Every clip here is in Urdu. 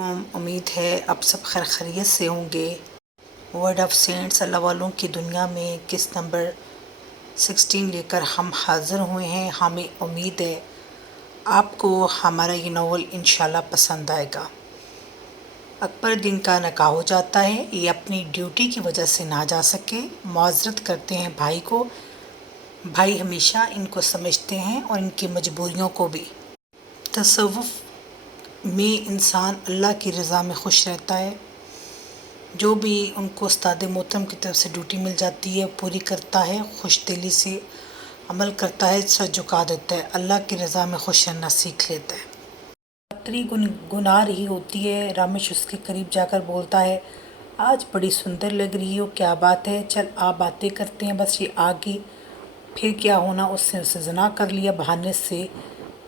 امید ہے اب سب خیر خیریت سے ہوں گے۔ ورڈ آف سینٹس اللہ والوں کی دنیا میں قسط نمبر 16 لے کر ہم حاضر ہوئے ہیں۔ ہمیں امید ہے آپ کو ہمارا یہ ناول انشاءاللہ پسند آئے گا۔ اکبر دین کا نکاح ہو جاتا ہے، یہ اپنی ڈیوٹی کی وجہ سے نہ جا سکے، معذرت کرتے ہیں بھائی کو۔ بھائی ہمیشہ ان کو سمجھتے ہیں اور ان کی مجبوریوں کو بھی۔ تصوف میں انسان اللہ کی رضا میں خوش رہتا ہے، جو بھی ان کو استاد محترم کی طرف سے ڈیوٹی مل جاتی ہے پوری کرتا ہے، خوش دلی سے عمل کرتا ہے، سر جھکا دیتا ہے، اللہ کی رضا میں خوش رہنا سیکھ لیتا ہے۔ سواتری گنگنا رہی ہوتی ہے، رامش اس کے قریب جا کر بولتا ہے، آج بڑی سندر لگ رہی ہو، کیا بات ہے؟ چل آپ باتیں کرتے ہیں، بس یہ آگے پھر کیا ہونا؟ اس نے اسے زنا کر لیا بہانے سے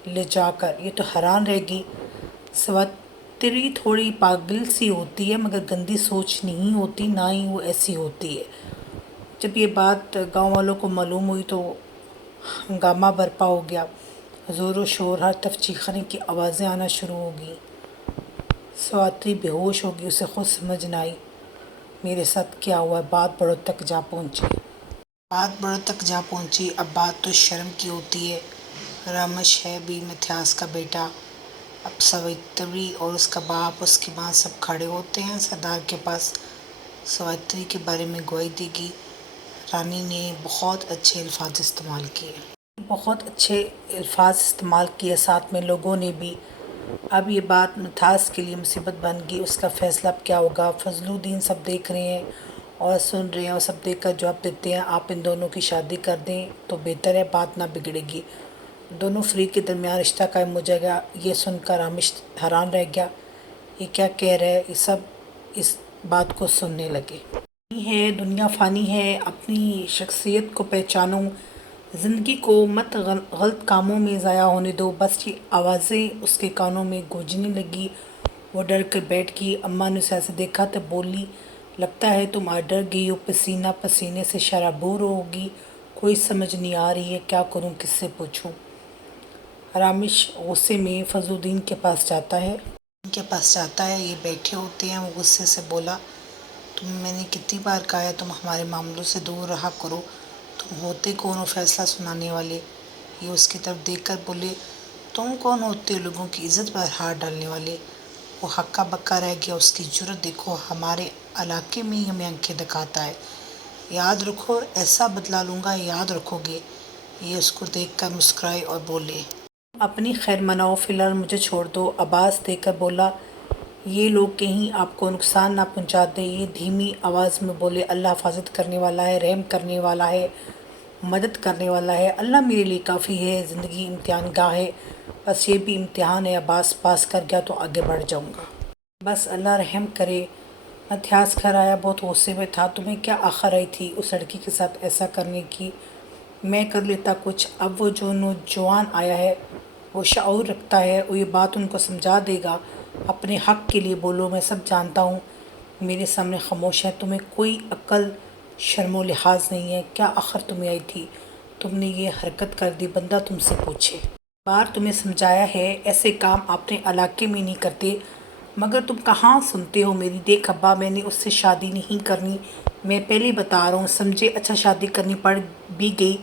لے جا کر، یہ تو حیران رہ گئی۔ سواتری تھوڑی پاگل سی ہوتی ہے مگر گندی سوچ نہیں ہوتی، نہ ہی وہ ایسی ہوتی ہے۔ جب یہ بات گاؤں والوں کو معلوم ہوئی تو ہنگامہ برپا ہو گیا، زور و شور، ہر طرف چیخنے کی آوازیں آنا شروع ہو گئیں۔ سواتری بے ہوش ہو گئی، اسے خود سمجھ نہ آئی میرے ساتھ کیا ہوا ہے۔ بات بڑوں تک جا پہنچی۔ اب بات تو شرم کی ہوتی ہے، رامش ہے بھی متھیاس کا بیٹا۔ اب ساوتری اور اس کا باپ، اس کی ماں سب کھڑے ہوتے ہیں سردار کے پاس۔ ساوتری کے بارے میں گواہی دے گی۔ رانی نے بہت اچھے الفاظ استعمال کیے، ساتھ میں لوگوں نے بھی۔ اب یہ بات متھیاس کے لیے مصیبت بن گئی، اس کا فیصلہ اب کیا ہوگا؟ فضل الدین سب دیکھ رہے ہیں اور سن رہے ہیں، اور سب دیکھ کر جواب دیتے ہیں، آپ ان دونوں کی شادی کر دیں تو بہتر ہے، بات نہ بگڑے گی، دونوں فریق کے درمیان رشتہ قائم ہو جائے گا۔ یہ سن کر رامش حیران رہ گیا، یہ کیا کہہ رہا ہے؟ یہ سب اس بات کو سننے لگے۔ دنیا فانی ہے، اپنی شخصیت کو پہچانو، زندگی کو مت غلط کاموں میں ضائع ہونے دو۔ بس یہ آوازیں اس کے کانوں میں گونجنے لگی، وہ ڈر کر بیٹھ گئی۔ اماں نے اسے ایسے دیکھا تو بولی، لگتا ہے تم آج ڈر گئی ہو، پسینہ پسینے سے شرابور ہوگی، کوئی سمجھ نہیں آ رہی ہے، کیا کروں، کس سے پوچھوں؟ رامش غصے میں فضل الدین کے پاس جاتا ہے۔ یہ بیٹھے ہوتے ہیں۔ وہ غصے سے بولا، تمہیں میں نے کتنی بار کہا ہے تم ہمارے معاملوں سے دور رہا کرو، تم ہوتے کون ہو فیصلہ سنانے والے؟ یہ اس کی طرف دیکھ کر بولے، تم کون ہوتے ہو لوگوں کی عزت پر ہاتھ ڈالنے والے؟ وہ ہکا بکا رہ گیا، اس کی جرأت دیکھو، ہمارے علاقے میں ہی ہمیں آنکھیں دکھاتا ہے، یاد رکھو، ایسا بدلہ لوں گا، یاد رکھو گے؟ یہ اس کو دیکھ کر مسکرائے اور بولے، اپنی خیر مناؤ، فی الحال مجھے چھوڑ دو۔ عباس دیکھ کر بولا، یہ لوگ کہیں آپ کو نقصان نہ پہنچا دیں۔ یہ دھیمی آواز میں بولے، اللہ حفاظت کرنے والا ہے، رحم کرنے والا ہے، مدد کرنے والا ہے، اللہ میرے لیے کافی ہے، زندگی امتحان گاہ ہے، بس یہ بھی امتحان ہے، عباس پاس کر گیا تو آگے بڑھ جاؤں گا، بس اللہ رحم کرے۔ متھیاس گھر آیا، بہت غصے میں تھا، تمہیں کیا آخر آئی تھی اس لڑکی کے ساتھ ایسا کرنے کی؟ میں کر لیتا کچھ، اب وہ جو نوجوان آیا ہے وہ شعور رکھتا ہے، وہ یہ بات ان کو سمجھا دے گا، اپنے حق کے لیے بولو، میں سب جانتا ہوں، میرے سامنے خاموش ہے، تمہیں کوئی عقل شرم و لحاظ نہیں ہے، کیا آخر تمہیں آئی تھی، تم نے یہ حرکت کر دی، بندہ تم سے پوچھے، بار تمہیں سمجھایا ہے ایسے کام اپنے علاقے میں نہیں کرتے، مگر تم کہاں سنتے ہو میری؟ دیکھ ابا، میں نے اس سے شادی نہیں کرنی، میں پہلے بتا رہا ہوں، سمجھے؟ اچھا شادی کرنی پڑ بھی گئی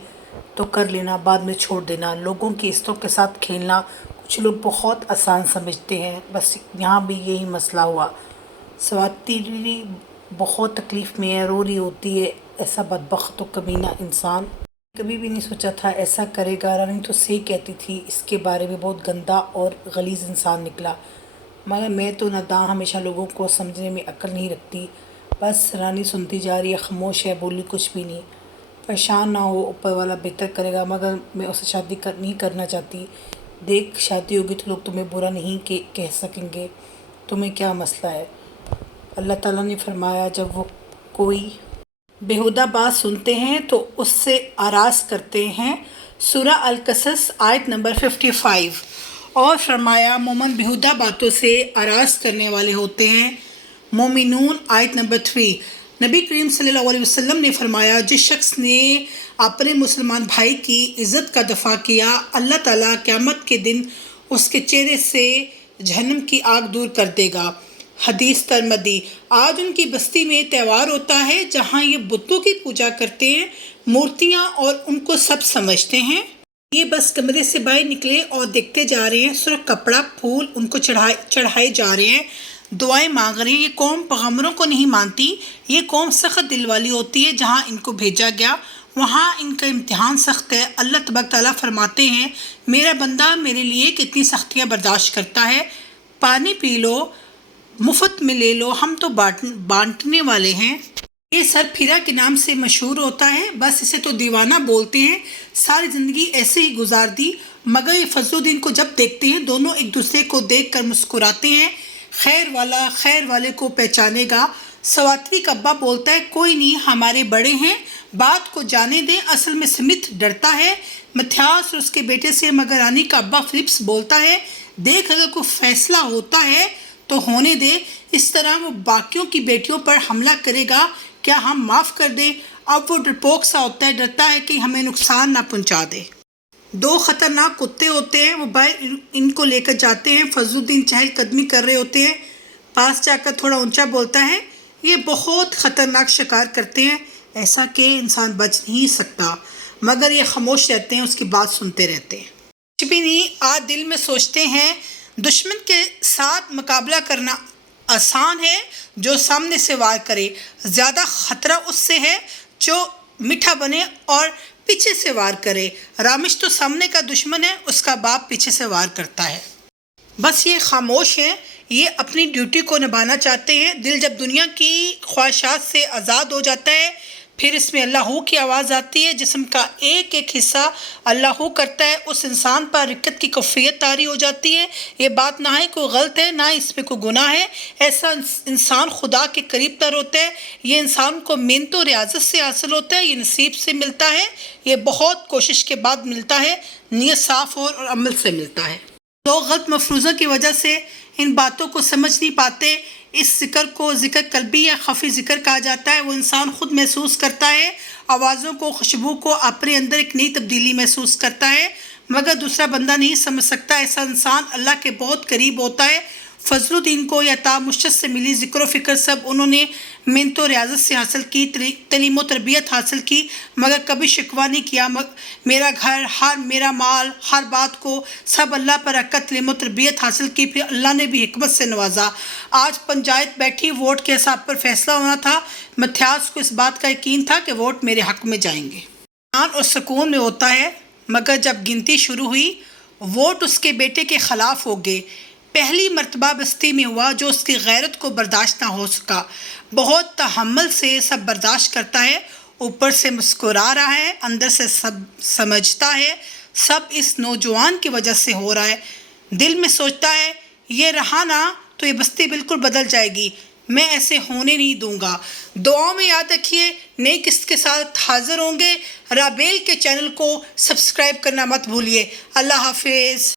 تو کر لینا، بعد میں چھوڑ دینا، لوگوں کی عزتوں کے ساتھ کھیلنا کچھ لوگ بہت آسان سمجھتے ہیں، بس یہاں بھی یہی مسئلہ ہوا۔ سواتری بہت تکلیف میں ہے، رو رہی ہوتی ہے، ایسا بدبخت و کمینہ انسان کبھی بھی نہیں سوچا تھا ایسا کرے گا، رانی تو صحیح کہتی تھی، اس کے بارے میں بہت گندا اور غلیظ انسان نکلا، مگر میں تو ناداں، ہمیشہ لوگوں کو سمجھنے میں عقل نہیں رکھتی۔ بس رانی سنتی جا رہی ہے، خاموش ہے، بولی کچھ بھی نہیں۔ پریشان نہ ہو، اوپر والا بہتر کرے گا، مگر میں اسے شادی نہیں کرنا چاہتی، دیکھ شادی ہوگی تو لوگ تمہیں برا نہیں کہہ سکیں گے، تمہیں کیا مسئلہ ہے؟ اللہ تعالیٰ نے فرمایا، جب وہ کوئی بیہودہ بات سنتے ہیں تو اس سے آراز کرتے ہیں، سورہ القصص آیت نمبر 55۔ اور فرمایا، مومن بیہودہ باتوں سے آراز کرنے والے ہوتے ہیں، مومنون آیت نمبر 3۔ نبی کریم صلی اللہ علیہ وسلم نے فرمایا، جس شخص نے اپنے مسلمان بھائی کی عزت کا دفاع کیا، اللہ تعالیٰ قیامت کے دن اس کے چہرے سے جہنم کی آگ دور کر دے گا۔ حدیث ترمذی۔ آج ان کی بستی میں تہوار ہوتا ہے جہاں یہ بتوں کی پوجا کرتے ہیں، مورتیاں، اور ان کو سب سمجھتے ہیں۔ یہ بس کمرے سے باہر نکلے اور دیکھتے جا رہے ہیں، سرخ کپڑا، پھول ان کو چڑھائے جا رہے ہیں، دعائیں مانگ رہے ہیں۔ یہ قوم پیغمبروں کو نہیں مانتی، یہ قوم سخت دل والی ہوتی ہے۔ جہاں ان کو بھیجا گیا وہاں ان کا امتحان سخت ہے۔ اللہ تبارک تعالیٰ فرماتے ہیں، میرا بندہ میرے لیے کتنی سختیاں برداشت کرتا ہے۔ پانی پی لو، مفت میں لے لو، ہم تو بانٹنے والے ہیں۔ یہ سر پھیرا کے نام سے مشہور ہوتا ہے، بس اسے تو دیوانہ بولتے ہیں۔ ساری زندگی ایسے ہی گزار دی، مگر یہ فضل الدین کو جب دیکھتے ہیں دونوں ایک دوسرے کو دیکھ کر مسکراتے ہیں۔ خیر والا خیر والے کو پہچانے گا۔ سواتری کا ابا بولتا ہے، کوئی نہیں، ہمارے بڑے ہیں، بات کو جانے دیں۔ اصل میں سمتھ ڈرتا ہے متھیاس اور اس کے بیٹے سے، مگر رانی کا ابا فلپس بولتا ہے، دیکھ اگر کوئی فیصلہ ہوتا ہے تو ہونے دے، اس طرح وہ باقیوں کی بیٹیوں پر حملہ کرے گا، کیا ہم معاف کر دیں؟ اب وہ ڈرپوک سا ہوتا ہے، ڈرتا ہے کہ ہمیں نقصان نہ پہنچا دے۔ دو خطرناک کتے ہوتے ہیں، وہ باہر ان کو لے کر جاتے ہیں۔ فضل الدین چہل قدمی کر رہے ہوتے ہیں، پاس جا کر تھوڑا اونچا بولتا ہے، یہ بہت خطرناک شکار کرتے ہیں، ایسا کہ انسان بچ نہیں سکتا، مگر یہ خاموش رہتے ہیں، اس کی بات سنتے رہتے ہیں۔ کچھ بھی نہیں، آج دل میں سوچتے ہیں، دشمن کے ساتھ مقابلہ کرنا آسان ہے جو سامنے سے وار کرے، زیادہ خطرہ اس سے ہے جو میٹھا بنے اور پیچھے سے وار کرے۔ رامش تو سامنے کا دشمن ہے، اس کا باپ پیچھے سے وار کرتا ہے۔ بس یہ خاموش ہیں، یہ اپنی ڈیوٹی کو نبھانا چاہتے ہیں۔ دل جب دنیا کی خواہشات سے آزاد ہو جاتا ہے، پھر اس میں اللہ ہو کی آواز آتی ہے، جسم کا ایک ایک حصہ اللہ ہو کرتا ہے، اس انسان پر رکت کی کفریت طاری ہو جاتی ہے۔ یہ بات نہ ہی کوئی غلط ہے، نہ اس پہ کوئی گناہ ہے، ایسا انسان خدا کے قریب تر ہوتا ہے۔ یہ انسان کو محنت و ریاضت سے حاصل ہوتا ہے، یہ نصیب سے ملتا ہے، یہ بہت کوشش کے بعد ملتا ہے، نیت صاف اور عمل سے ملتا ہے۔ لوگ غلط مفروضوں کی وجہ سے ان باتوں کو سمجھ نہیں پاتے۔ اس ذکر کو ذکر قلبی یا خفی ذکر کہا جاتا ہے۔ وہ انسان خود محسوس کرتا ہے، آوازوں کو، خوشبو کو، اپنے اندر ایک نئی تبدیلی محسوس کرتا ہے، مگر دوسرا بندہ نہیں سمجھ سکتا۔ ایسا انسان اللہ کے بہت قریب ہوتا ہے۔ فضل الدین کو یہ عطا مشت سے ملی، ذکر و فکر سب انہوں نے محنت و ریاضت سے حاصل کی، تعلیم و تربیت حاصل کی، مگر کبھی شکوہ نہیں کیا۔ میرا گھر، میرا مال، ہر بات کو سب اللہ پر رکھ کر تعلیم و تربیت حاصل کی، پھر اللہ نے بھی حکمت سے نوازا۔ آج پنچایت بیٹھی، ووٹ کے حساب پر فیصلہ ہونا تھا۔ متھیاس کو اس بات کا یقین تھا کہ ووٹ میرے حق میں جائیں گے۔ اطمینان اور سکون میں ہوتا ہے، مگر جب گنتی شروع ہوئی، ووٹ اس کے بیٹے کے خلاف ہو گئے۔ پہلی مرتبہ بستی میں ہوا جو اس کی غیرت کو برداشت نہ ہو سکا۔ بہت تحمل سے سب برداشت کرتا ہے، اوپر سے مسکرا رہا ہے، اندر سے سب سمجھتا ہے سب اس نوجوان کی وجہ سے ہو رہا ہے۔ دل میں سوچتا ہے، یہ رہا نا تو یہ بستی بالکل بدل جائے گی، میں ایسے ہونے نہیں دوں گا۔ دعاؤں میں یاد رکھیے، نئی قسط کے ساتھ حاضر ہوں گے۔ رابیل کے چینل کو سبسکرائب کرنا مت بھولیے۔ اللہ حافظ۔